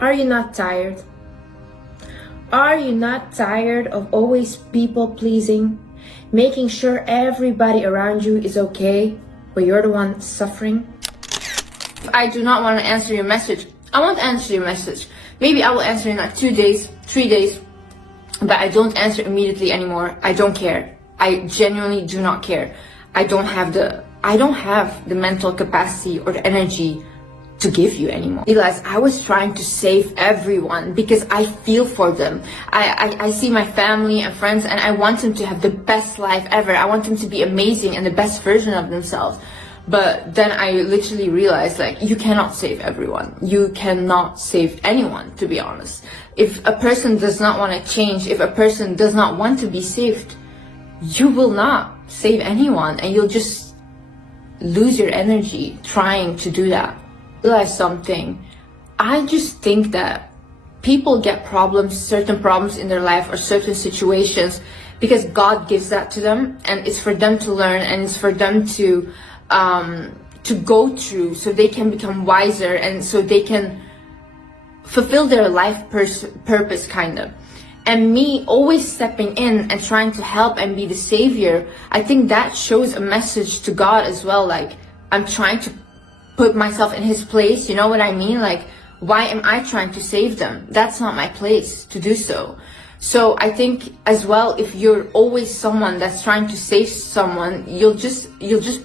Are you not tired? Are you not tired of always people pleasing, making sure everybody around you is okay, but you're the one suffering? If I do not want to answer your message, I won't answer your message. Maybe I will answer in like 2 days, 3 days, but I don't answer immediately anymore. I don't care. I genuinely do not care. I don't have the mental capacity or the energy to give you anymore. Realize I was trying to save everyone because I feel for them. I see my family and friends and I want them to have the best life ever. I want them to be amazing and the best version of themselves. But then I literally realized, like, you cannot save everyone. You cannot save anyone, to be honest. If a person does not want to change, if a person does not want to be saved, you will not save anyone and you'll just lose your energy trying to do that. Realize something. I just think that people get problems, certain problems in their life or certain situations because God gives that to them and it's for them to learn and it's for them to go through so they can become wiser and so they can fulfill their life purpose kind of. And me always stepping in and trying to help and be the savior, I think that shows a message to God as well. Like, I'm trying to put myself in his place, you know what I mean? Like, why am I trying to save them? That's not my place to do so. So I think as well, if you're always someone that's trying to save someone, you'll just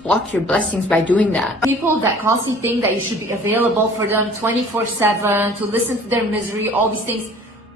block your blessings by doing that. People that constantly think that you should be available for them 24/7, to listen to their misery, all these things.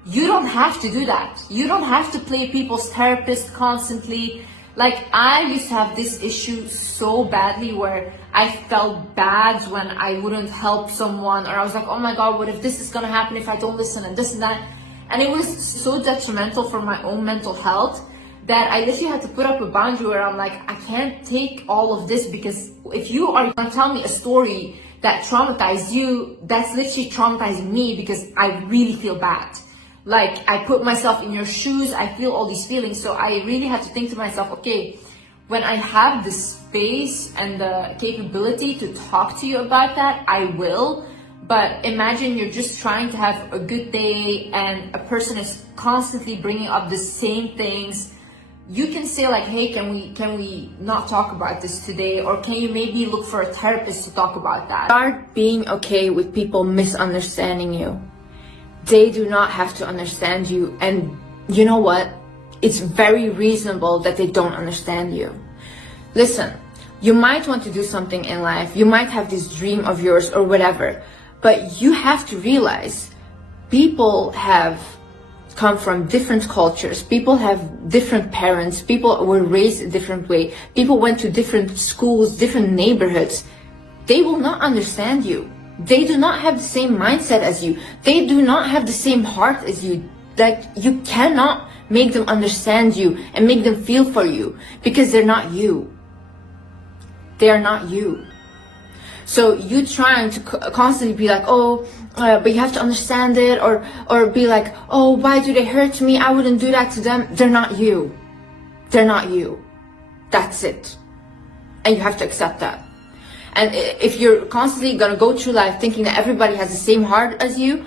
You don't have to do that. You don't have to play people's therapist constantly. Like, I used to have this issue so badly where I felt bad when I wouldn't help someone, or I was like, oh my God, what if this is gonna happen if I don't listen and this and that. And it was so detrimental for my own mental health that I literally had to put up a boundary where I'm like, I can't take all of this, because if you are gonna tell me a story that traumatized you, that's literally traumatizing me because I really feel bad. Like, I put myself in your shoes, I feel all these feelings. So I really had to think to myself, okay, when I have the space and the capability to talk to you about that, I will. But imagine you're just trying to have a good day and a person is constantly bringing up the same things. You can say like, hey, can we not talk about this today? Or can you maybe look for a therapist to talk about that? Start being okay with people misunderstanding you. They do not have to understand you. And you know what? It's very reasonable that they don't understand you. Listen, you might want to do something in life. You might have this dream of yours or whatever. But you have to realize people have come from different cultures. People have different parents. People were raised a different way. People went to different schools, different neighborhoods. They will not understand you. They do not have the same mindset as you. They do not have the same heart as you. Like, you cannot make them understand you and make them feel for you because they're not you. They are not you. So you trying to constantly be like, oh, but you have to understand it, or be like, oh, why do they hurt me? I wouldn't do that to them. They're not you. They're not you. That's it. And you have to accept that. And if you're constantly gonna go through life thinking that everybody has the same heart as you,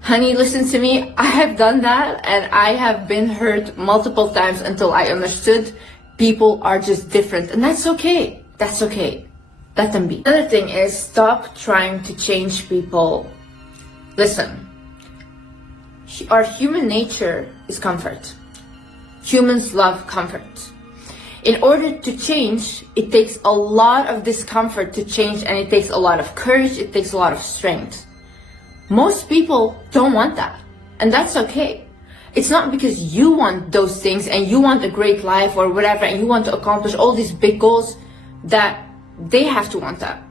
honey, listen to me. I have done that and I have been hurt multiple times until I understood people are just different. And that's okay. That's okay. Let them be. Another thing is, stop trying to change people. Listen, our human nature is comfort. Humans love comfort. In order to change, it takes a lot of discomfort to change, and it takes a lot of courage, it takes a lot of strength. Most people don't want that, and that's okay. It's not because you want those things and you want a great life or whatever and you want to accomplish all these big goals that they have to want that.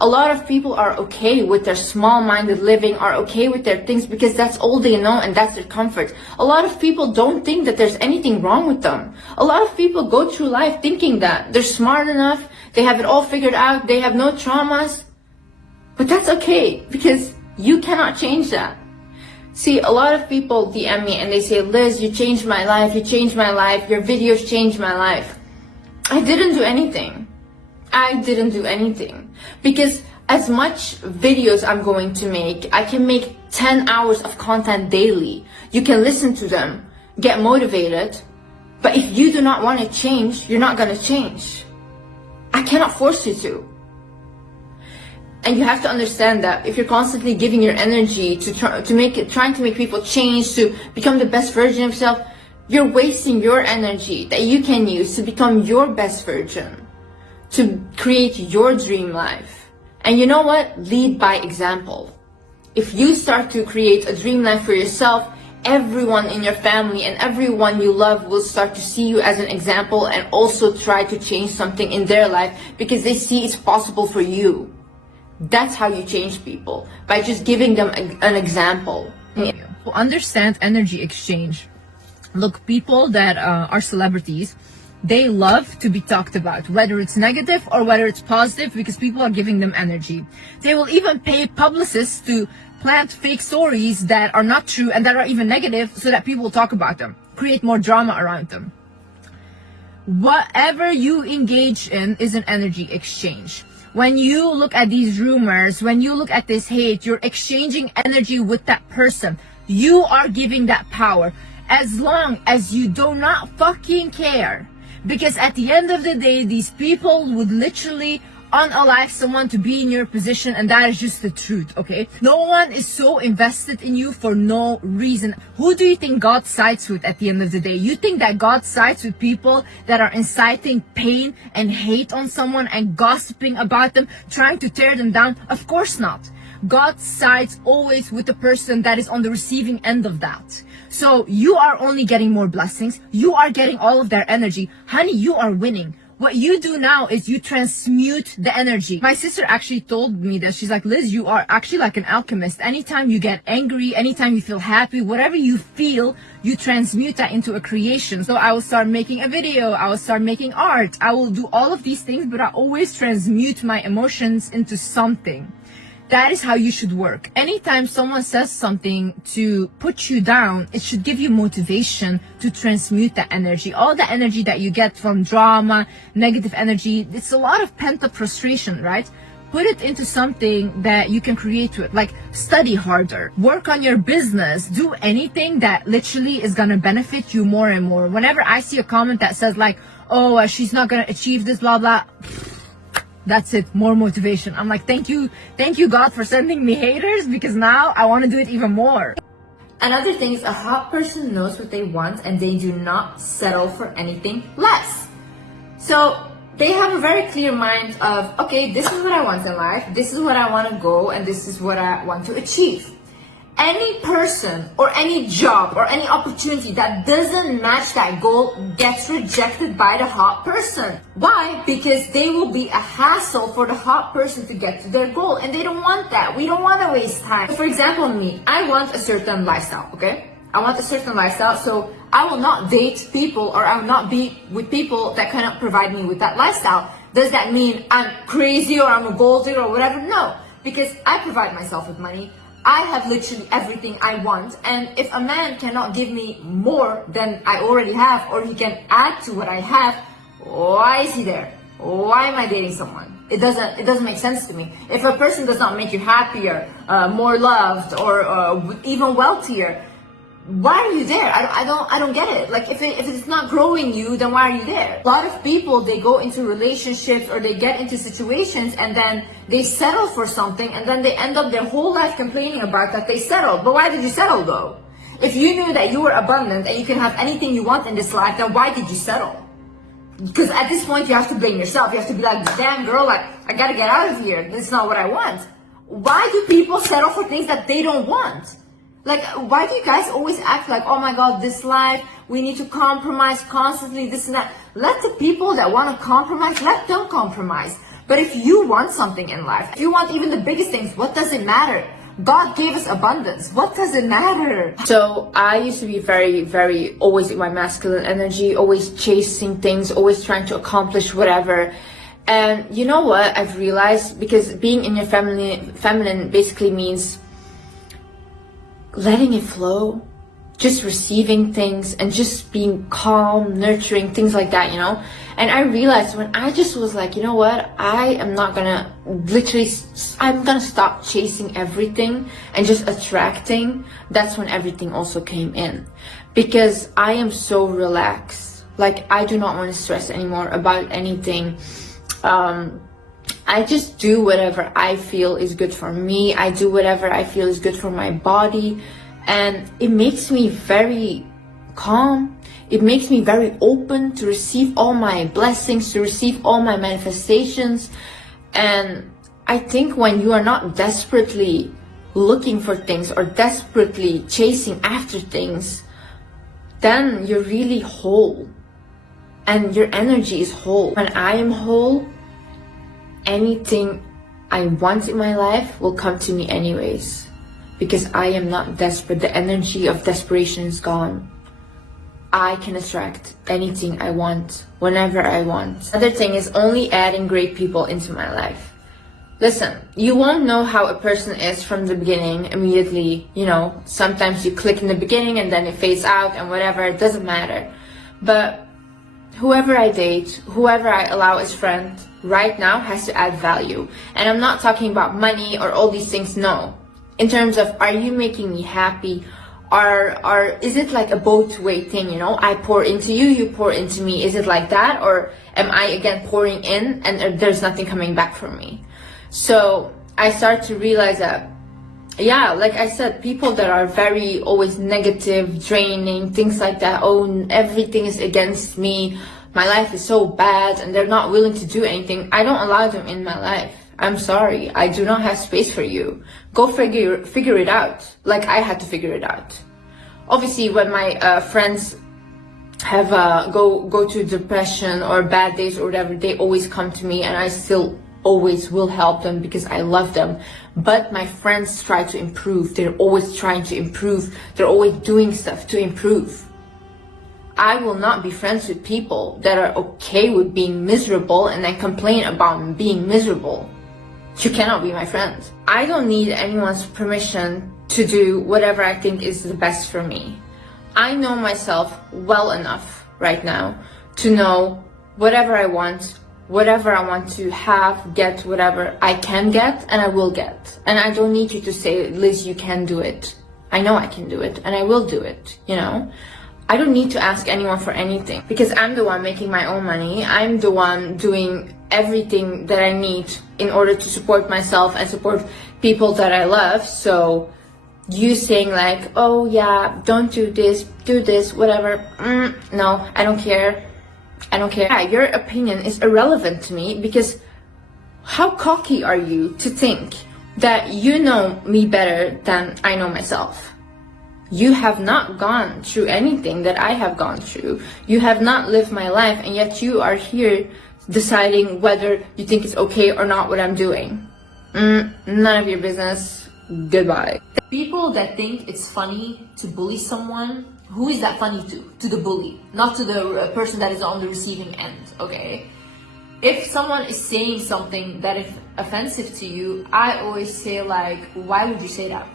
A lot of people are okay with their small-minded living, are okay with their things because that's all they know and that's their comfort. A lot of people don't think that there's anything wrong with them. A lot of people go through life thinking that they're smart enough, they have it all figured out, they have no traumas. But that's okay because you cannot change that. See, a lot of people DM me and they say, Liz, you changed my life, you changed my life, your videos changed my life. I didn't do anything. I didn't do anything because as much videos I'm going to make, I can make 10 hours of content daily. You can listen to them, get motivated, but if you do not want to change, you're not going to change. I cannot force you to. And you have to understand that if you're constantly giving your energy to trying to make people change, to become the best version of yourself, you're wasting your energy that you can use to become your best version, to create your dream life. And you know what? Lead by example. If you start to create a dream life for yourself, everyone in your family and everyone you love will start to see you as an example and also try to change something in their life because they see it's possible for you. That's how you change people, by just giving them an example. Understand energy exchange. Look, people that are celebrities, they love to be talked about, whether it's negative or whether it's positive, because people are giving them energy. They will even pay publicists to plant fake stories that are not true and that are even negative so that people will talk about them, create more drama around them. Whatever you engage in is an energy exchange. When you look at these rumors, when you look at this hate, you're exchanging energy with that person. You are giving that power. As long as you do not fucking care. Because at the end of the day, these people would literally unalive someone to be in your position, and that is just the truth, okay? No one is so invested in you for no reason. Who do you think God sides with at the end of the day? You think that God sides with people that are inciting pain and hate on someone and gossiping about them, trying to tear them down? Of course not. God sides always with the person that is on the receiving end of that. So you are only getting more blessings. You are getting all of their energy. Honey, you are winning. What you do now is you transmute the energy. My sister actually told me that. She's like, Liz, you are actually like an alchemist. Anytime you get angry, anytime you feel happy, whatever you feel, you transmute that into a creation. So I will start making a video. I will start making art. I will do all of these things, but I always transmute my emotions into something. That is how you should work. Anytime someone says something to put you down, it should give you motivation to transmute that energy. All the energy that you get from drama, negative energy, it's a lot of pent-up frustration, right? Put it into something that you can create with, like study harder, work on your business, do anything that literally is gonna benefit you more and more. Whenever I see a comment that says like, oh, she's not gonna achieve this, blah, blah, that's it, more motivation. I'm like, thank you God for sending me haters, because now I want to do it even more. Another thing is, a hot person knows what they want and they do not settle for anything less. So they have a very clear mind of, okay, this is what I want in life, this is what I want to go, and this is what I want to achieve. Any person or any job or any opportunity that doesn't match that goal gets rejected by the hot person. Why? Because they will be a hassle for the hot person to get to their goal, and they don't want that. We don't want to waste time. For example, me, I want a certain lifestyle, okay? I want a certain lifestyle, so I will not date people, or I will not be with people that cannot provide me with that lifestyle. Does that mean I'm crazy or I'm a gold digger or whatever? No, because I provide myself with money. I have literally everything I want, and if a man cannot give me more than I already have, or he can add to what I have, why is he there? Why am I dating someone? It doesn't make sense to me. If a person does not make you happier, more loved, or even wealthier, why are you there? I don't get it. Like, if it's not growing you, then why are you there? A lot of people, they go into relationships or they get into situations and then they settle for something, and then they end up their whole life complaining about that they settled. But why did you settle though? If you knew that you were abundant and you can have anything you want in this life, then why did you settle? Because at this point you have to blame yourself. You have to be like, damn girl, like, I gotta get out of here. This is not what I want. Why do people settle for things that they don't want? Like, why do you guys always act like, oh my God, this life, we need to compromise constantly, this and that. Let the people that want to compromise, let them compromise. But if you want something in life, if you want even the biggest things, what does it matter? God gave us abundance. What does it matter? So I used to be very always in my masculine energy, always chasing things, always trying to accomplish whatever. And you know what I've realized? Because being in your feminine basically means letting it flow, just receiving things and just being calm, nurturing, things like that, you know. And I realized when I just was like, you know what, I'm gonna stop chasing everything and just attracting. That's when everything also came in, because I am so relaxed. Like, I do not want to stress anymore about anything. I just do whatever I feel is good for me. I do whatever I feel is good for my body. And it makes me very calm. It makes me very open to receive all my blessings, to receive all my manifestations. And I think when you are not desperately looking for things or desperately chasing after things, then you're really whole. And your energy is whole. When I am whole, anything I want in my life will come to me anyways, because I am not desperate. The energy of desperation is gone. I can attract anything I want, whenever I want. Another thing is only adding great people into my life. Listen, you won't know how a person is from the beginning immediately. You know, sometimes you click in the beginning and then it fades out and whatever, it doesn't matter. But whoever I date, whoever I allow as friend, right now has to add value. And I'm not talking about money or all these things, no. In terms of, are you making me happy? Is it like a both way thing, you know? I pour into you, you pour into me. Is it like that? Or am I again pouring in and there's nothing coming back from me? So I start to realize that, yeah, like I said, people that are very always negative, draining, things like that. Oh, everything is against me. My life is so bad, and they're not willing to do anything. I don't allow them in my life. I'm sorry. I do not have space for you. Go figure it out. Like I had to figure it out. Obviously, when my friends have go to depression or bad days or whatever, they always come to me, and I still always will help them because I love them. But my friends try to improve. They're always trying to improve. They're always doing stuff to improve. I will not be friends with people that are okay with being miserable and then complain about being miserable. You cannot be my friend. I don't need anyone's permission to do whatever I think is the best for me. I know myself well enough right now to know whatever I want to have, get whatever I can get, and I will get. And I don't need you to say, Liz, you can do it. I know I can do it, and I will do it, you know? I don't need to ask anyone for anything because I'm the one making my own money. I'm the one doing everything that I need in order to support myself and support people that I love. So you saying like, oh yeah, don't do this, whatever. No, I don't care. I don't care. Yeah, your opinion is irrelevant to me because how cocky are you to think that you know me better than I know myself? You have not gone through anything that I have gone through. You have not lived my life, and yet you are here deciding whether you think it's okay or not what I'm doing. None of your business. Goodbye. People that think it's funny to bully someone, who is that funny to? To the bully, not to the person that is on the receiving end, okay? If someone is saying something that is offensive to you, I always say like, why would you say that?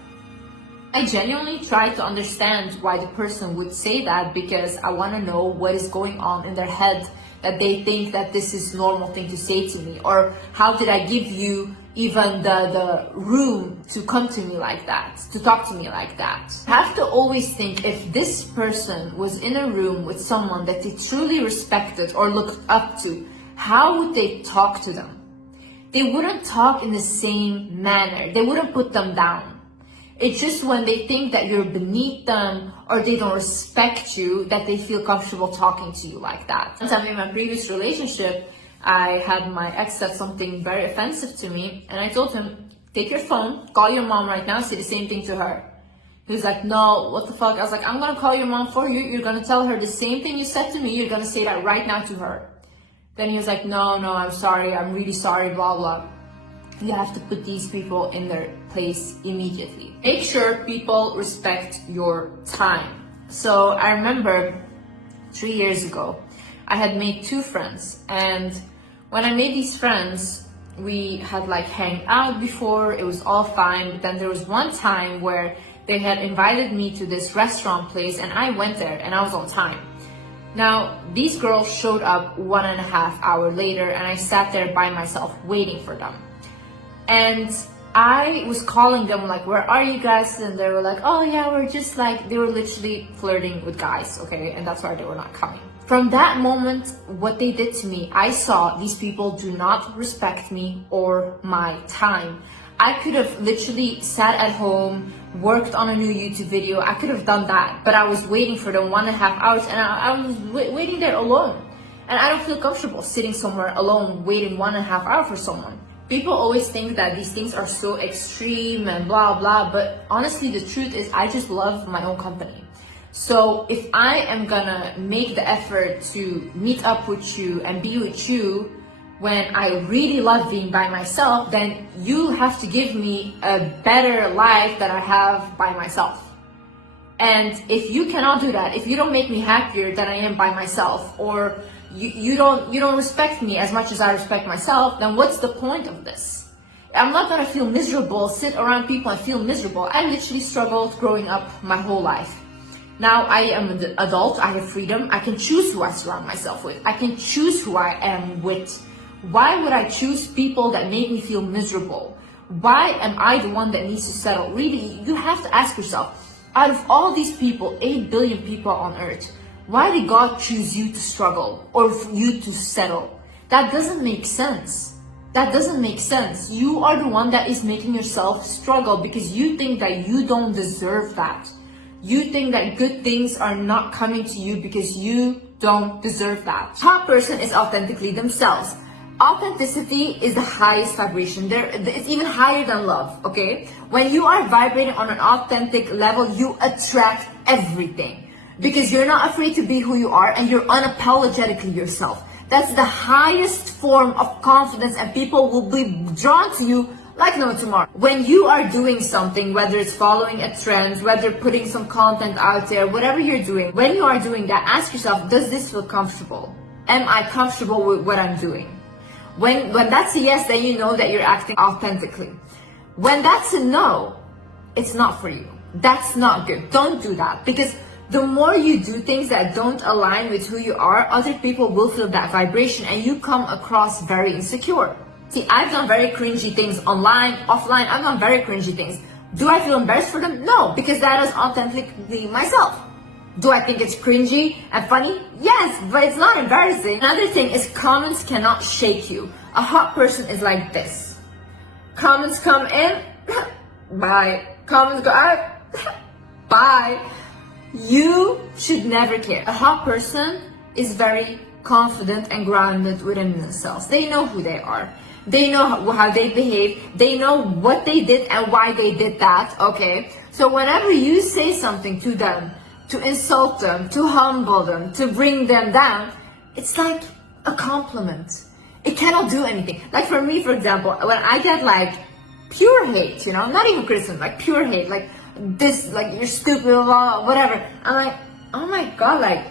I genuinely try to understand why the person would say that because I want to know what is going on in their head that they think that this is normal thing to say to me, or how did I give you even the room to come to me like that, to talk to me like that. I have to always think if this person was in a room with someone that they truly respected or looked up to, how would they talk to them? They wouldn't talk in the same manner. They wouldn't put them down. It's just when they think that you're beneath them or they don't respect you that they feel comfortable talking to you like that. One time in my previous relationship, I had my ex said something very offensive to me, and I told him, take your phone, call your mom right now, say the same thing to her. He was like, no, what the fuck? I was like, I'm gonna call your mom for you. You're gonna tell her the same thing you said to me. You're gonna say that right now to her. Then he was like, no, I'm sorry. I'm really sorry, blah, blah. You have to put these people in their place immediately. Make sure people respect your time. So I remember 3 years ago, I had made 2 friends, and when I made these friends, we had like hang out before, it was all fine, but then there was one time where they had invited me to this restaurant place, and I went there and I was on time. Now, these girls showed up 1.5 hours later, and I sat there by myself waiting for them. And I was calling them like, where are you guys? And they were like, oh yeah, we're just like, they were literally flirting with guys, okay? And that's why they were not coming. From that moment, what they did to me, I saw these people do not respect me or my time. I could have literally sat at home, worked on a new YouTube video. I could have done that, but I was waiting for them 1.5 hours, and I was waiting there alone. And I don't feel comfortable sitting somewhere alone, waiting 1.5 hours for someone. People always think that these things are so extreme and blah, blah, but honestly, the truth is I just love my own company. So if I am gonna make the effort to meet up with you and be with you when I really love being by myself, then you have to give me a better life that I have by myself. And if you cannot do that, if you don't make me happier than I am by myself, or you don't respect me as much as I respect myself, then what's the point of this? I'm not gonna feel miserable, sit around people and feel miserable. I literally struggled growing up my whole life. Now I am an adult, I have freedom, I can choose who I surround myself with. I can choose who I am with. Why would I choose people that make me feel miserable? Why am I the one that needs to settle? Really, you have to ask yourself, out of all these people, 8 billion people on earth, why did God choose you to struggle or for you to settle? That doesn't make sense. That doesn't make sense. You are the one that is making yourself struggle because you think that you don't deserve that. You think that good things are not coming to you because you don't deserve that. Top person is authentically themselves. Authenticity is the highest vibration. It's even higher than love, okay? When you are vibrating on an authentic level, you attract everything because you're not afraid to be who you are and you're unapologetically yourself. That's the highest form of confidence, and people will be drawn to you like no tomorrow. When you are doing something, whether it's following a trend, whether putting some content out there, whatever you're doing, when you are doing that, ask yourself, does this feel comfortable? Am I comfortable with what I'm doing? When that's a yes, then you know that you're acting authentically. When that's a no, it's not for you. That's not good. Don't do that, because the more you do things that don't align with who you are, other people will feel that vibration and you come across very insecure. See, I've done very cringy things online, offline. I've done very cringy things. Do I feel embarrassed for them? No, because that is authentically myself. Do I think it's cringy and funny? Yes, but it's not embarrassing. Another thing is comments cannot shake you. A hot person is like this. Comments come in, bye. Comments go out, bye. You should never care. A hot person is very confident and grounded within themselves. They know who they are. They know how they behave. They know what they did and why they did that, okay? So whenever you say something to them, to insult them, to humble them, to bring them down, it's like a compliment. It cannot do anything. Like for me, for example, when I get like pure hate, you know, not even criticism, like pure hate, like this, like you're stupid, blah, blah, whatever. I'm like, oh my God, like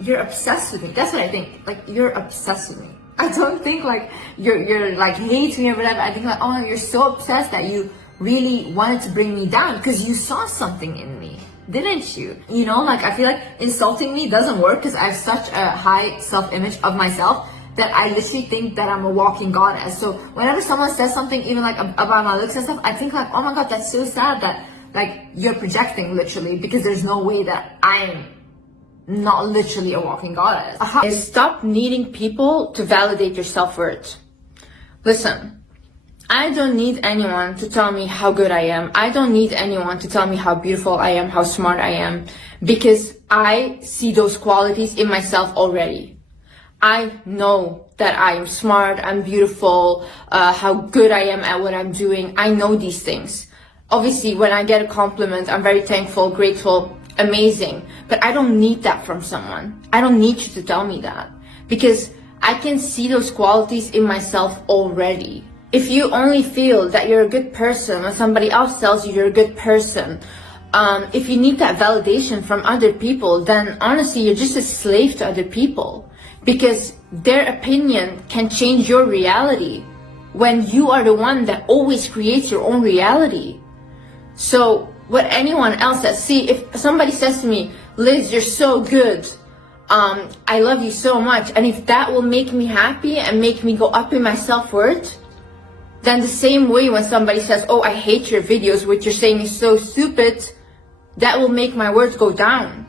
you're obsessed with me. That's what I think. Like you're obsessed with me. I don't think like you're like hate me or whatever. I think like, oh, you're so obsessed that you really wanted to bring me down because you saw something in me, didn't you? You know, like I feel like insulting me doesn't work because I have such a high self-image of myself that I literally think that I'm a walking goddess. So whenever someone says something even like about my looks and stuff, I think like, oh my God, that's so sad that like you're projecting literally, because there's no way that I'm not literally a walking goddess. Stop needing people to validate your self-worth. Listen, I don't need anyone to tell me how good I am. I don't need anyone to tell me how beautiful I am, how smart I am, because I see those qualities in myself already. I know that I am smart, I'm beautiful, how good I am at what I'm doing. I know these things. Obviously, when I get a compliment, I'm very thankful, grateful, amazing. But I don't need that from someone. I don't need you to tell me that, because I can see those qualities in myself already. If you only feel that you're a good person when somebody else tells you you're a good person, if you need that validation from other people, then honestly, you're just a slave to other people, because their opinion can change your reality when you are the one that always creates your own reality. So what anyone else says. See, if somebody says to me, Liz, you're so good, I love you so much, and if that will make me happy and make me go up in my self-worth, then the same way when somebody says, oh, I hate your videos, what you're saying is so stupid, that will make my worth go down.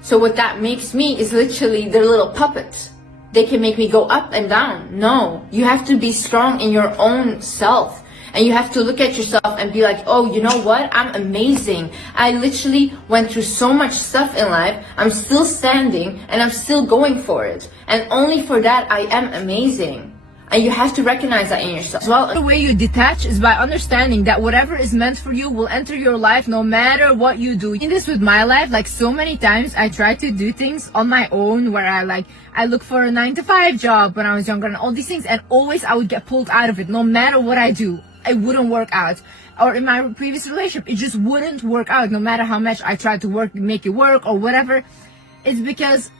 So what that makes me is literally their little puppets. They can make me go up and down. No, you have to be strong in your own self. And you have to look at yourself and be like, oh, you know what? I'm amazing. I literally went through so much stuff in life. I'm still standing and I'm still going for it. And only for that, I am amazing. And you have to recognize that in yourself. Well, the way you detach is by understanding that whatever is meant for you will enter your life no matter what you do. In this with my life, like so many times I try to do things on my own where I look for a 9-to-5 job when I was younger and all these things, and always I would get pulled out of it no matter what I do. It wouldn't work out. Or in my previous relationship, it just wouldn't work out no matter how much I tried to make it work or whatever. It's because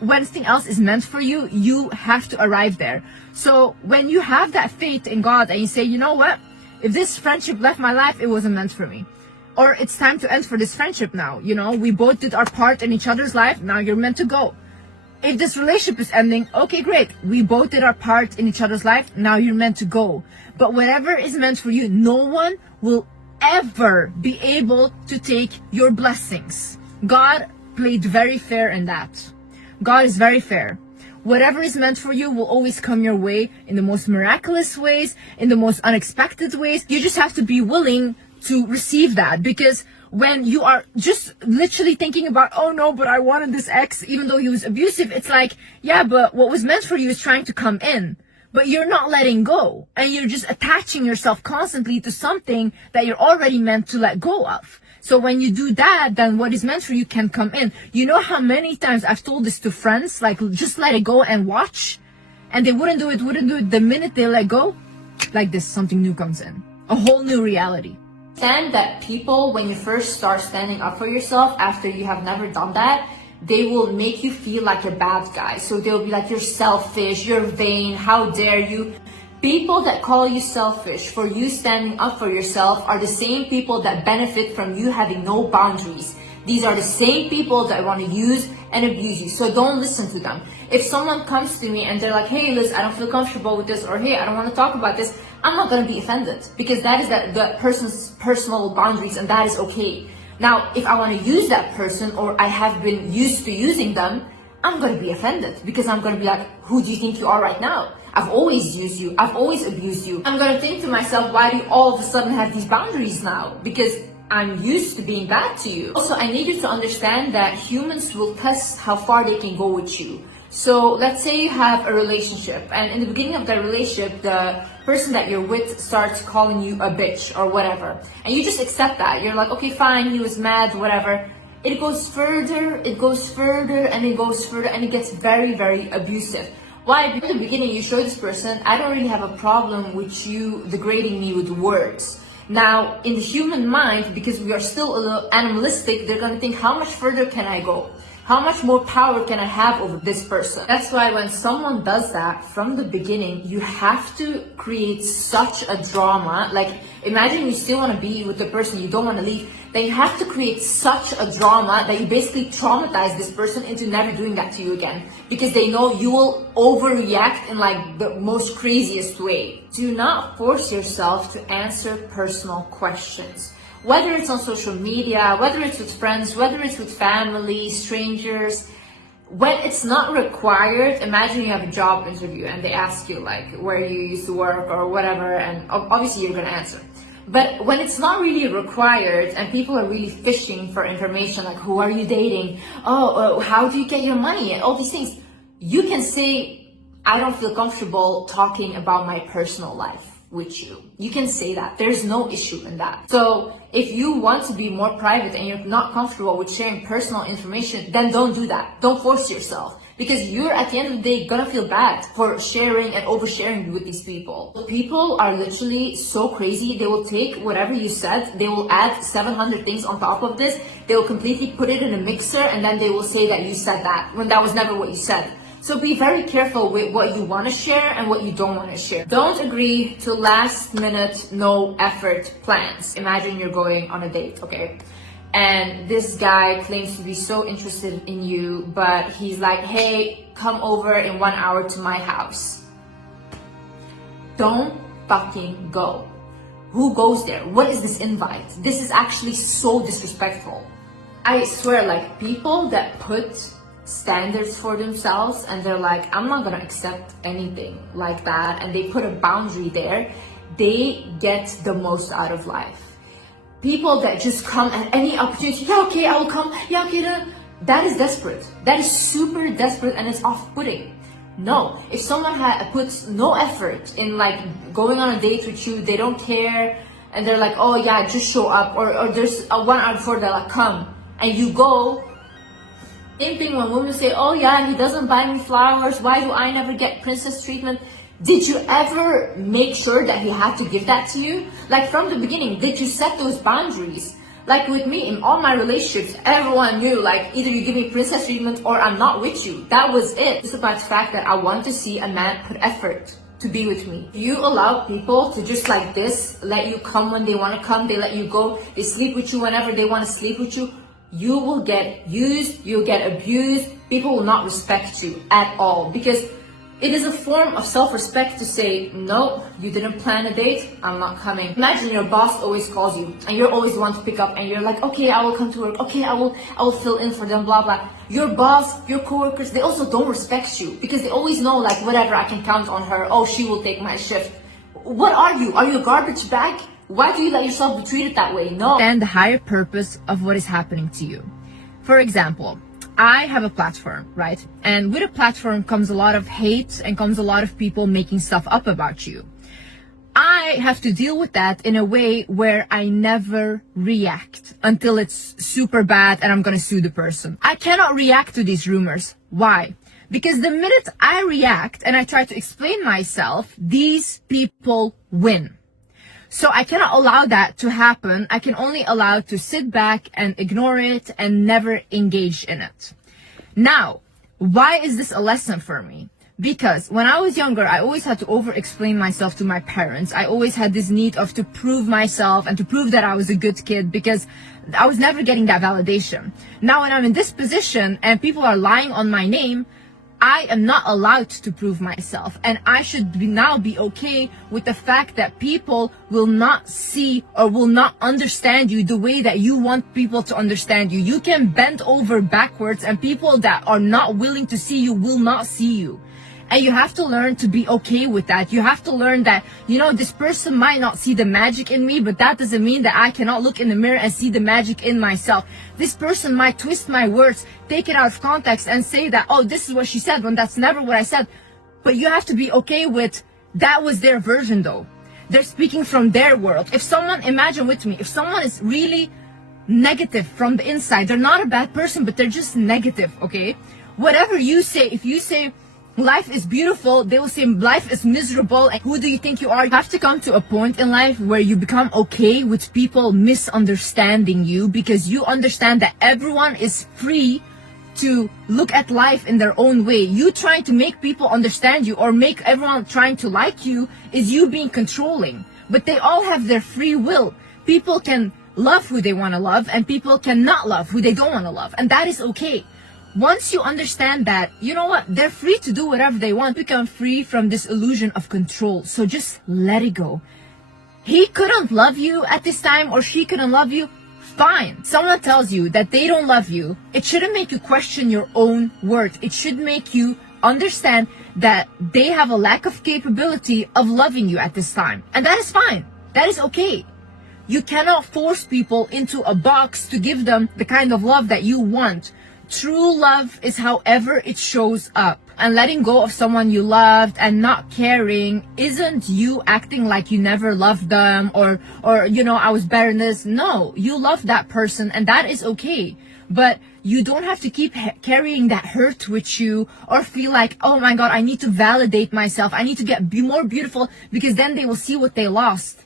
when something else is meant for you, you have to arrive there. So when you have that faith in God and you say, you know what, if this friendship left my life, it wasn't meant for me. Or it's time to end for this friendship now. You know, we both did our part in each other's life. Now you're meant to go. If this relationship is ending, okay, great. We both did our part in each other's life. Now you're meant to go. But whatever is meant for you, no one will ever be able to take your blessings. God played very fair in that. God is very fair. Whatever is meant for you will always come your way in the most miraculous ways, in the most unexpected ways. You just have to be willing to receive that, because when you are just literally thinking about, oh no, but I wanted this ex even though he was abusive, it's like, yeah, but what was meant for you is trying to come in, but you're not letting go, and you're just attaching yourself constantly to something that you're already meant to let go of. So when you do that, then what is meant for you can come in. You know how many times I've told this to friends, like, just let it go and watch, and they wouldn't do it. The minute they let go, like this, something new comes in, a whole new reality. Understand that people, when you first start standing up for yourself after you have never done that, they will make you feel like a bad guy. So they'll be like, you're selfish, you're vain, how dare you. People that call you selfish for you standing up for yourself are the same people that benefit from you having no boundaries. These are the same people that want to use and abuse you. So don't listen to them. If someone comes to me and they're like, hey Liz, I don't feel comfortable with this, or hey, I don't want to talk about this, I'm not going to be offended, because that is the person's personal boundaries, and that is okay. Now, if I want to use that person, or I have been used to using them, I'm going to be offended, because I'm going to be like, who do you think you are right now? I've always used you. I've always abused you. I'm going to think to myself, why do you all of a sudden have these boundaries now? Because I'm used to being bad to you. Also, I need you to understand that humans will test how far they can go with you. So let's say you have a relationship, and in the beginning of that relationship, the person that you're with starts calling you a bitch or whatever. And you just accept that. You're like, okay, fine, he was mad, whatever. It goes further, and it goes further, and it gets very, very abusive. Why? Because in the beginning, you show this person, I don't really have a problem with you degrading me with words. Now, in the human mind, because we are still a little animalistic, they're going to think, how much further can I go? How much more power can I have over this person? That's why when someone does that from the beginning, you have to create such a drama. Like, imagine you still want to be with the person, you don't want to leave. Then you have to create such a drama that you basically traumatize this person into never doing that to you again. Because they know you will overreact in like the most craziest way. Do not force yourself to answer personal questions. Whether it's on social media, whether it's with friends, whether it's with family, strangers, when it's not required. Imagine you have a job interview and they ask you like where you used to work or whatever, and obviously you're going to answer. But when it's not really required and people are really fishing for information, like who are you dating? How do you get your money? And all these things, you can say, I don't feel comfortable talking about my personal life with you. You can say that. There's no issue in that. So if you want to be more private and you're not comfortable with sharing personal information, then don't do that. Don't force yourself. Because you're at the end of the day gonna feel bad for sharing and oversharing with these people. People are literally so crazy. They will take whatever you said, they will add 700 things on top of this. They will completely put it in a mixer, and then they will say that you said that when that was never what you said. So be very careful with what you want to share and what you don't want to share. Don't agree to last minute, no effort plans. Imagine you're going on a date, okay? And this guy claims to be so interested in you, but he's like, hey, come over in 1 hour to my house. Don't fucking go. Who goes there? What is this invite? This is actually so disrespectful. I swear, like, people that put standards for themselves and they're like, I'm not gonna accept anything like that, and they put a boundary there, they get the most out of life. People that just come at any opportunity, yeah, okay, I will come, yeah, okay, that is desperate. That is super desperate, and it's off-putting. No, if someone puts no effort in like going on a date with you, they don't care, and they're like, oh yeah, just show up, or there's a 1 hour before, they're like, come, and you go. Same thing when women say, oh yeah, he doesn't buy me flowers, why do I never get princess treatment? Did you ever make sure that he had to give that to you? Like, from the beginning, did you set those boundaries? Like with me, in all my relationships, everyone knew, like, either you give me princess treatment or I'm not with you. That was it. It's about the fact that I want to see a man put effort to be with me. You allow people to just like this, let you come when they want to come, they let you go, they sleep with you whenever they want to sleep with you. You will get used, you'll get abused, people will not respect you at all, because it is a form of self-respect to say, no, you didn't plan a date, I'm not coming. Imagine your boss always calls you and you're always the one to pick up, and you're like, okay, I will come to work, okay, I will fill in for them, blah, blah. Your boss, your coworkers, they also don't respect you because they always know, like, whatever, I can count on her, oh, she will take my shift. What are you? Are you a garbage bag? Why do you let yourself be treated that way? No. And the higher purpose of what is happening to you. For example, I have a platform, right? And with a platform comes a lot of hate and comes a lot of people making stuff up about you. I have to deal with that in a way where I never react until it's super bad and I'm gonna sue the person. I cannot react to these rumors. Why? Because the minute I react and I try to explain myself, these people win. So I cannot allow that to happen. I can only allow to sit back and ignore it and never engage in it. Now, why is this a lesson for me? Because when I was younger, I always had to over-explain myself to my parents. I always had this need of to prove myself and to prove that I was a good kid, because I was never getting that validation. Now, when I'm in this position and people are lying on my name, I am not allowed to prove myself, and I should now be okay with the fact that people will not see or will not understand you the way that you want people to understand you. You can bend over backwards and people that are not willing to see you will not see you. And you have to learn to be okay with that. You have to learn that, you know, this person might not see the magic in me, but that doesn't mean that I cannot look in the mirror and see the magic in myself. This person might twist my words, take it out of context and say that, oh, this is what she said, when that's never what I said. But you have to be okay with that was their version though. They're speaking from their world. If someone, imagine with me, if someone is really negative from the inside, they're not a bad person, but they're just negative, okay? Whatever you say, if you say, life is beautiful, they will say life is miserable, and who do you think you are? You have to come to a point in life where you become okay with people misunderstanding you, because you understand that everyone is free to look at life in their own way. You trying to make people understand you or make everyone trying to like you is you being controlling. But they all have their free will. People can love who they want to love and people cannot love who they don't want to love, and that is okay. Once you understand that, you know what, they're free to do whatever they want, become free from this illusion of control. So just let it go. He couldn't love you at this time, or she couldn't love you, fine. Someone tells you that they don't love you, it shouldn't make you question your own worth. It should make you understand that they have a lack of capability of loving you at this time. And that is fine. That is okay. You cannot force people into a box to give them the kind of love that you want. True love is however it shows up. And letting go of someone you loved and not caring isn't you acting like you never loved them or you know, I was better than this. No, you love that person and that is okay. But you don't have to keep carrying that hurt with you or feel like, oh my God, I need to validate myself. I need to be more beautiful, because then they will see what they lost.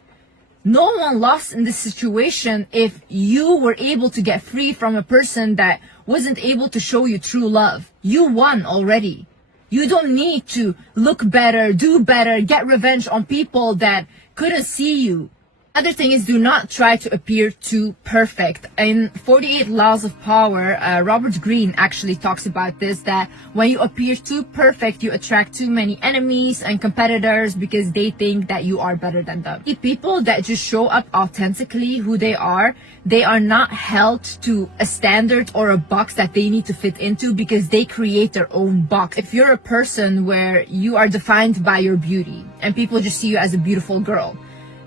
No one lost in this situation if you were able to get free from a person that wasn't able to show you true love. You won already. You don't need to look better, do better, get revenge on people that couldn't see you. Other thing is, do not try to appear too perfect. In 48 Laws of Power, Robert Greene actually talks about this, that when you appear too perfect, you attract too many enemies and competitors because they think that you are better than them. People that just show up authentically who they are not held to a standard or a box that they need to fit into because they create their own box. If you're a person where you are defined by your beauty and people just see you as a beautiful girl,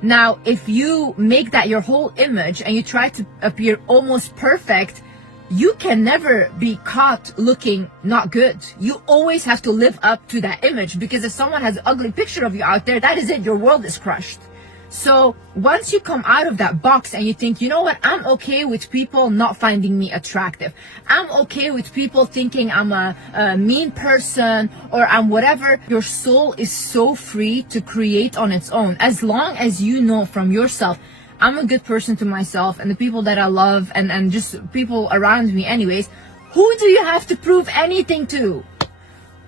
now, if you make that your whole image and you try to appear almost perfect, you can never be caught looking not good. You always have to live up to that image, because if someone has an ugly picture of you out there, that is it, your world is crushed. So once you come out of that box and you think, you know what, I'm okay with people not finding me attractive. I'm okay with people thinking I'm a mean person or I'm whatever. Your soul is so free to create on its own. As long as you know from yourself, I'm a good person to myself and the people that I love and just people around me anyways, who do you have to prove anything to?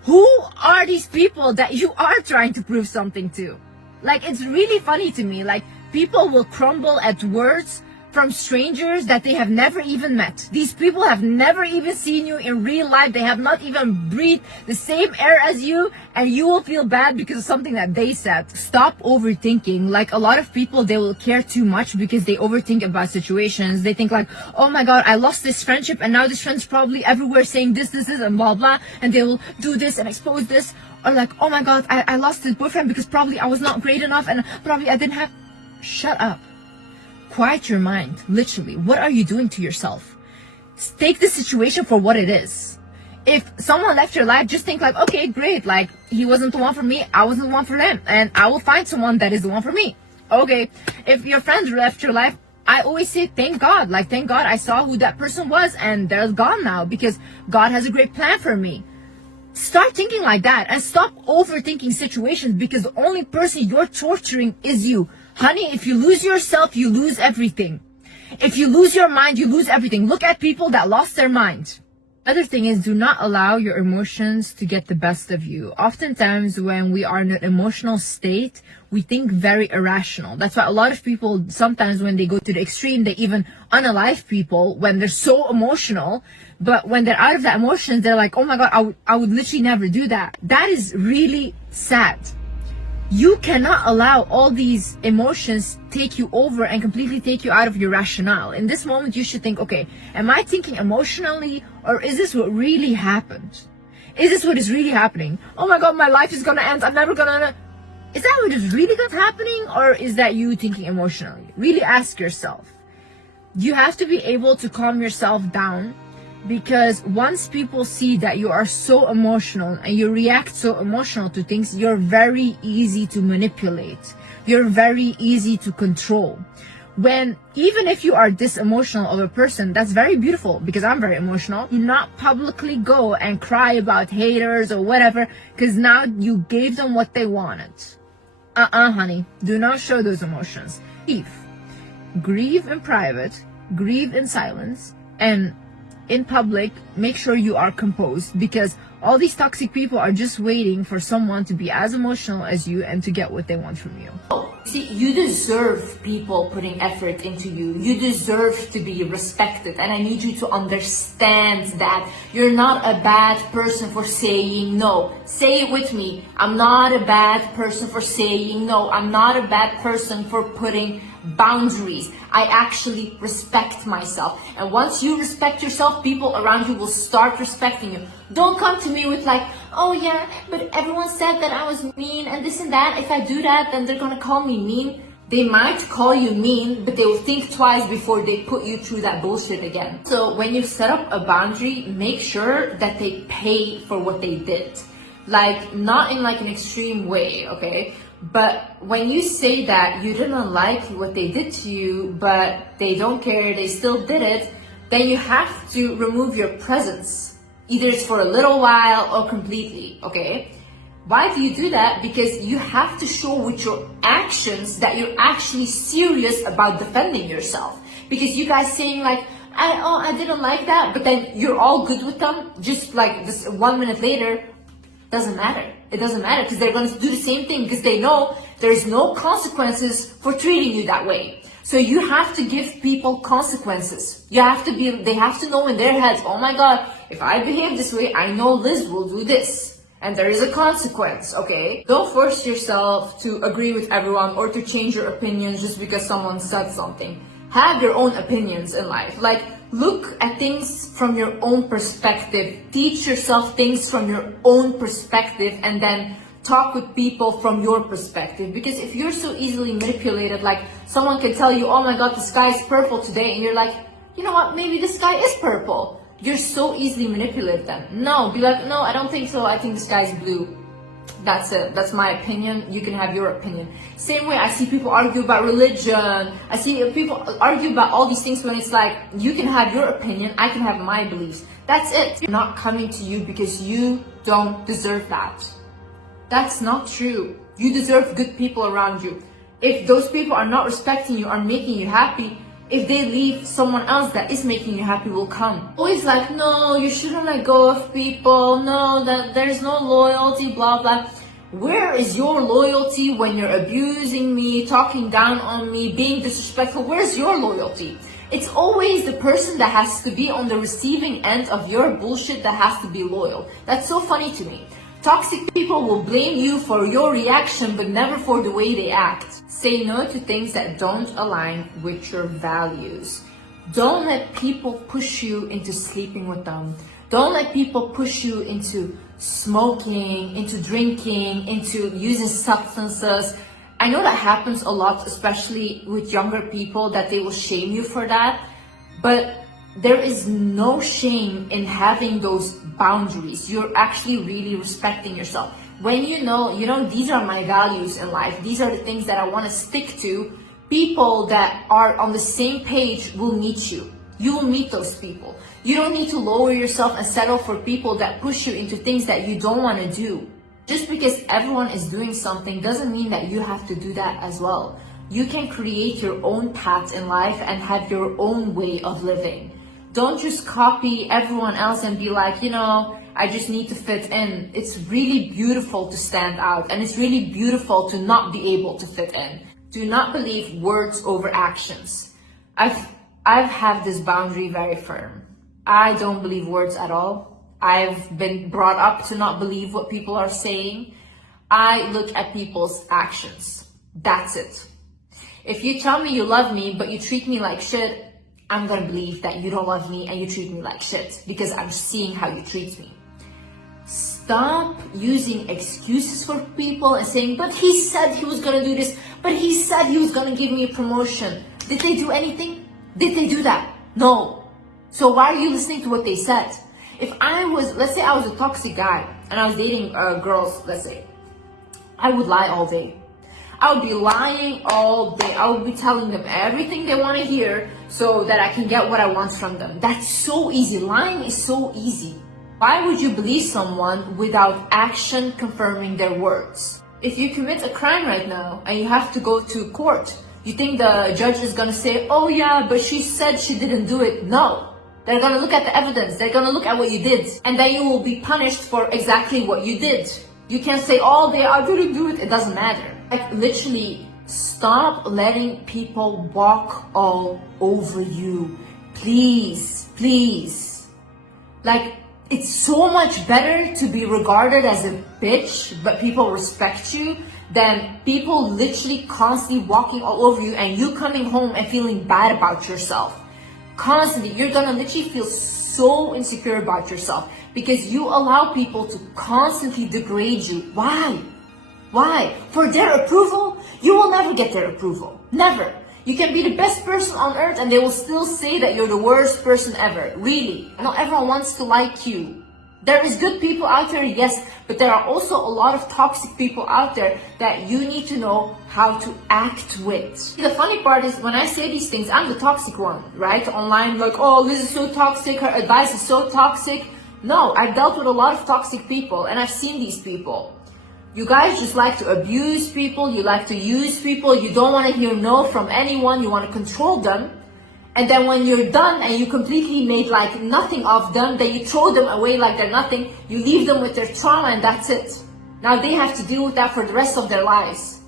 Who are these people that you are trying to prove something to? Like, it's really funny to me. Like, people will crumble at words from strangers that they have never even met. These people have never even seen you in real life. They have not even breathed the same air as you, and you will feel bad because of something that they said. Stop overthinking. Like, a lot of people, they will care too much because they overthink about situations. They think like, oh my god, I lost this friendship and now this friend's probably everywhere saying this and blah blah, and they will do this and expose this. Or like, oh my god, I lost this boyfriend because probably I was not great enough and probably I didn't have... Shut up. Quiet your mind. Literally, what are you doing to yourself? Take the situation for what it is. If someone left your life, just think like, okay, great, like, he wasn't the one for me, I wasn't the one for them, and I will find someone that is the one for me. Okay, if your friends left your life, I always say thank God. Like, thank God I saw who that person was and they're gone now because God has a great plan for me. Start thinking like that and stop overthinking situations, because the only person you're torturing is you. Honey, if you lose yourself, you lose everything. If you lose your mind, you lose everything. Look at people that lost their mind. Other thing is, do not allow your emotions to get the best of you. Oftentimes when we are in an emotional state, we think very irrational. That's why a lot of people, sometimes when they go to the extreme, they even unalive people when they're so emotional. But when they're out of that emotions, they're like, oh my god, I would literally never do that. That is really sad. You cannot allow all these emotions take you over and completely take you out of your rationale. In this moment, you should think, okay, am I thinking emotionally, or is this what really happened? Is this what is really happening? Oh my god, my life is gonna end. I'm never gonna... Is that what is really happening, or is that you thinking emotionally? Really ask yourself. You have to be able to calm yourself down, because once people see that you are so emotional and you react so emotional to things, you're very easy to manipulate. You're very easy to control. When, even if you are this emotional of a person, that's very beautiful, because I'm very emotional. Do not publicly go and cry about haters or whatever, because now you gave them what they wanted. Honey, do not show those emotions. Grieve in private, grieve in silence, and in public, make sure you are composed, because all these toxic people are just waiting for someone to be as emotional as you and to get what they want from you. See, you deserve people putting effort into you. You deserve to be respected. And I need you to understand that you're not a bad person for saying no. Say it with me. I'm not a bad person for saying no. I'm not a bad person for putting boundaries. I actually respect myself. And once you respect yourself, people around you will start respecting you. Don't come to me with like, oh yeah, but everyone said that I was mean and this and that. If I do that, then they're gonna call me mean. They might call you mean, but they will think twice before they put you through that bullshit again. So when you set up a boundary, make sure that they pay for what they did. Like, not in like an extreme way, okay? But when you say that you didn't like what they did to you, but they don't care, they still did it, then you have to remove your presence. Either it's for a little while or completely, okay? Why do you do that? Because you have to show with your actions that you're actually serious about defending yourself. Because you guys saying like, I didn't like that, but then you're all good with them, just like this 1 minute later, Doesn't matter. It doesn't matter because they're going to do the same thing because they know there's no consequences for treating you that way. So you have to give people consequences. They have to know in their heads, oh my God, if I behave this way, I know Liz will do this. And there is a consequence, okay? Don't force yourself to agree with everyone or to change your opinions just because someone said something. Have your own opinions in life. Like, look at things from your own perspective. Teach yourself things from your own perspective and then talk with people from your perspective. Because if you're so easily manipulated, like someone can tell you, oh my God, the sky is purple today. And you're like, you know what, maybe the sky is purple. You're so easily manipulated then. No, be like, no, I don't think so. I think the sky is blue. That's it. That's my opinion. You can have your opinion. Same way I see people argue about religion. I see people argue about all these things when it's like, you can have your opinion. I can have my beliefs. That's it. You're not coming to you because you don't deserve that. That's not true. You deserve good people around you. If those people are not respecting you, are making you happy, if they leave, someone else that is making you happy will come. Always like, no, you shouldn't let go of people. No, that there's no loyalty, blah, blah. Where is your loyalty when you're abusing me, talking down on me, being disrespectful? Where's your loyalty? It's always the person that has to be on the receiving end of your bullshit that has to be loyal. That's so funny to me. Toxic people will blame you for your reaction, but never for the way they act. Say no to things that don't align with your values. Don't let people push you into sleeping with them. Don't let people push you into smoking, into drinking, into using substances. I know that happens a lot, especially with younger people, that they will shame you for that. But there is no shame in having those boundaries. You're actually really respecting yourself. When you know, these are my values in life. These are the things that I want to stick to. People that are on the same page will meet you. You will meet those people. You don't need to lower yourself and settle for people that push you into things that you don't want to do. Just because everyone is doing something doesn't mean that you have to do that as well. You can create your own path in life and have your own way of living. Don't just copy everyone else and be like, I just need to fit in. It's really beautiful to stand out, and it's really beautiful to not be able to fit in. Do not believe words over actions. I've had this boundary very firm. I don't believe words at all. I've been brought up to not believe what people are saying. I look at people's actions. That's it. If you tell me you love me, but you treat me like shit, I'm gonna believe that you don't love me and you treat me like shit because I'm seeing how you treat me. Stop using excuses for people and saying, but he said he was gonna do this, but he said he was gonna give me a promotion. Did they do anything? Did they do that? No. So why are you listening to what they said? If let's say I was a toxic guy and I was dating girls, let's say, I would lie all day. I would be lying all day. I would be telling them everything they want to hear so that I can get what I want from them. That's so easy. Lying is so easy. Why would you believe someone without action confirming their words? If you commit a crime right now and you have to go to court, you think the judge is going to say, oh yeah, but she said she didn't do it? No. They're going to look at the evidence. They're going to look at what you did. And then you will be punished for exactly what you did. You can't say all day, I didn't do it. It doesn't matter. Like, literally, stop letting people walk all over you. Please, please. Like, it's so much better to be regarded as a bitch, but people respect you, than people literally constantly walking all over you and you coming home and feeling bad about yourself. Constantly, you're gonna literally feel so insecure about yourself because you allow people to constantly degrade you. Why? Why? For their approval? You will never get their approval. Never. You can be the best person on earth and they will still say that you're the worst person ever. Really. Not everyone wants to like you. There is good people out there, yes, but there are also a lot of toxic people out there that you need to know how to act with. The funny part is when I say these things, I'm the toxic one, right? Online, like, oh, Liz is so toxic, her advice is so toxic. No, I've dealt with a lot of toxic people and I've seen these people. You guys just like to abuse people, you like to use people, you don't want to hear no from anyone, you want to control them. And then when you're done and you completely made like nothing of them, then you throw them away like they're nothing, you leave them with their trauma and that's it. Now they have to deal with that for the rest of their lives.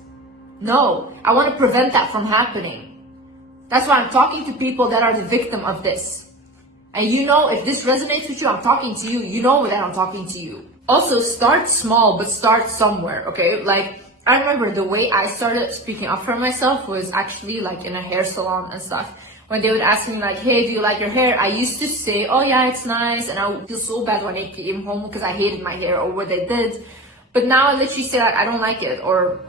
No, I want to prevent that from happening. That's why I'm talking to people that are the victim of this. And you know, if this resonates with you, I'm talking to you. You know that I'm talking to you. Also, start small, but start somewhere, okay? Like, I remember the way I started speaking up for myself was actually like in a hair salon and stuff. When they would ask me like, hey, do you like your hair? I used to say, oh yeah, it's nice. And I would feel so bad when I came home because I hated my hair or what they did. But now I literally say like, I don't like it, or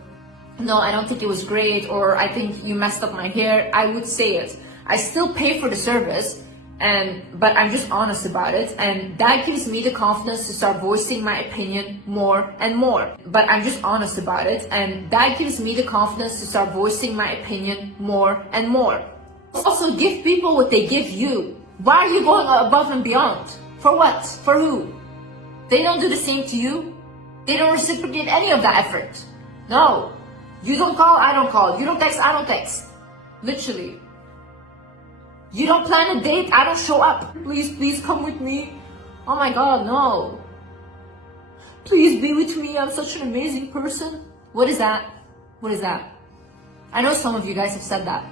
no, I don't think it was great, or I think you messed up my hair. I would say it. I still pay for the service, but I'm just honest about it, and that gives me the confidence to start voicing my opinion more and more. But I'm just honest about it, and that gives me the confidence to start voicing my opinion more and more. Also, give people what they give you. Why are you going above and beyond? For what? For who? They don't do the same to you. They don't reciprocate any of that effort. No. You don't call, I don't call. You don't text, I don't text. Literally. You don't plan a date, I don't show up. Please come with me. Oh my God, no. Please be with me, I'm such an amazing person. What is that? What is that? I know some of you guys have said that.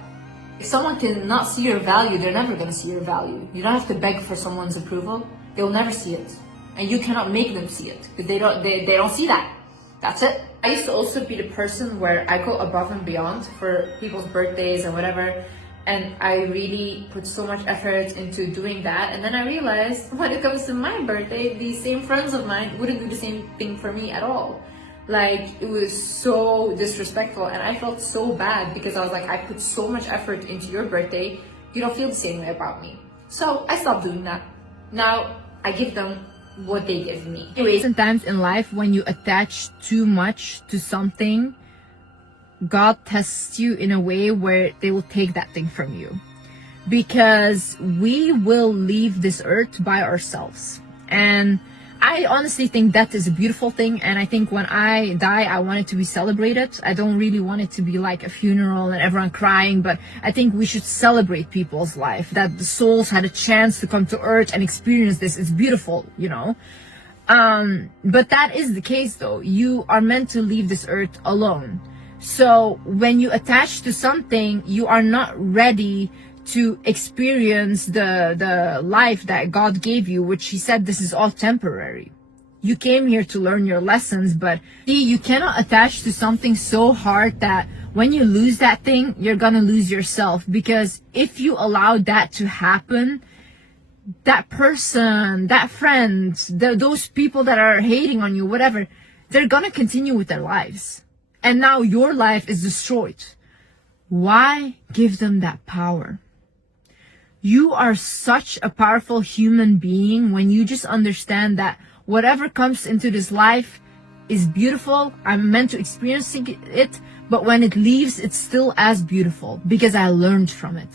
If someone cannot see your value, they're never gonna see your value. You don't have to beg for someone's approval. They will never see it. And you cannot make them see it, because they don't see that. That's it. I used to also be the person where I go above and beyond for people's birthdays and whatever. And I really put so much effort into doing that. And then I realized when it comes to my birthday, these same friends of mine wouldn't do the same thing for me at all. Like, it was so disrespectful, and I felt so bad because I was like, I put so much effort into your birthday, you don't feel the same way about me. So I stopped doing that. Now I give them what they give me. Anyways, sometimes in life when you attach too much to something, God tests you in a way where they will take that thing from you, because we will leave this earth by ourselves. And I honestly think that is a beautiful thing, and I think when I die, I want it to be celebrated. I don't really want it to be like a funeral and everyone crying, but I think we should celebrate people's life, that the souls had a chance to come to earth and experience this. It's beautiful, you know. But that is the case though. You are meant to leave this earth alone. So when you attach to something, you are not ready to experience the life that God gave you, which He said this is all temporary. You came here to learn your lessons, but you cannot attach to something so hard that when you lose that thing, you're gonna lose yourself. Because if you allow that to happen, that person, that friend, those people that are hating on you, whatever, they're gonna continue with their lives. And now your life is destroyed. Why give them that power? You are such a powerful human being when you just understand that whatever comes into this life is beautiful. I'm meant to experience it, but when it leaves, it's still as beautiful because I learned from it.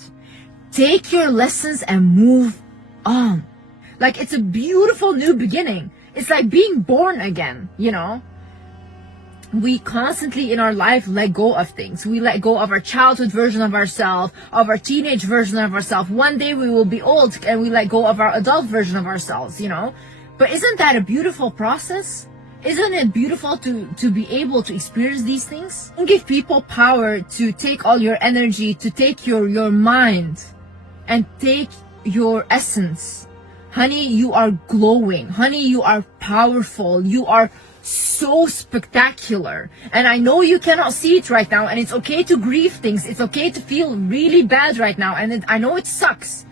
Take your lessons and move on. Like, it's a beautiful new beginning. It's like being born again, you know? We constantly in our life let go of things. We let go of our childhood version of ourselves, of our teenage version of ourselves. One day we will be old and we let go of our adult version of ourselves, you know? But isn't that a beautiful process? Isn't it beautiful to be able to experience these things? Don't give people power to take all your energy, to take your mind and take your essence. Honey, you are glowing. Honey, you are powerful. You are so spectacular, and I know you cannot see it right now, and it's okay to grieve things. It's okay to feel really bad right now, and I know it sucks,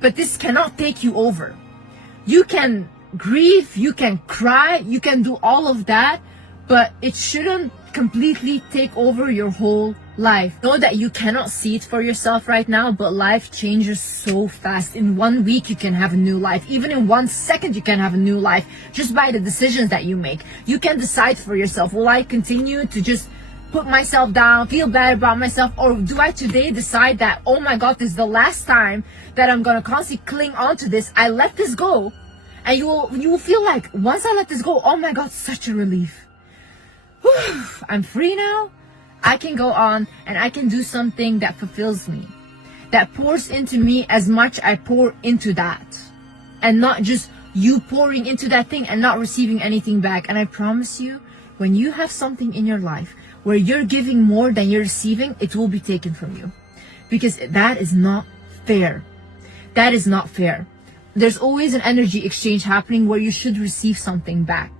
but this cannot take you over. You can grieve, you can cry, you can do all of that, but it shouldn't completely take over your whole life. Know that you cannot see it for yourself right now, but life changes so fast. In 1 week you can have a new life. Even in 1 second you can have a new life, just by the decisions that you make. You can decide for yourself, will I continue to just put myself down, feel bad about myself, or do I today decide that, oh my God, this is the last time that I'm gonna constantly cling on to this. I let this go, and you will feel like, once I let this go, oh my God, such a relief. I'm free now. I can go on and I can do something that fulfills me. that pours into me as much I pour into that, and not just you pouring into that thing and not receiving anything back. And I promise you, when you have something in your life where you're giving more than you're receiving, it will be taken from you, because that is not fair. That is not fair. There's always an energy exchange happening where you should receive something back.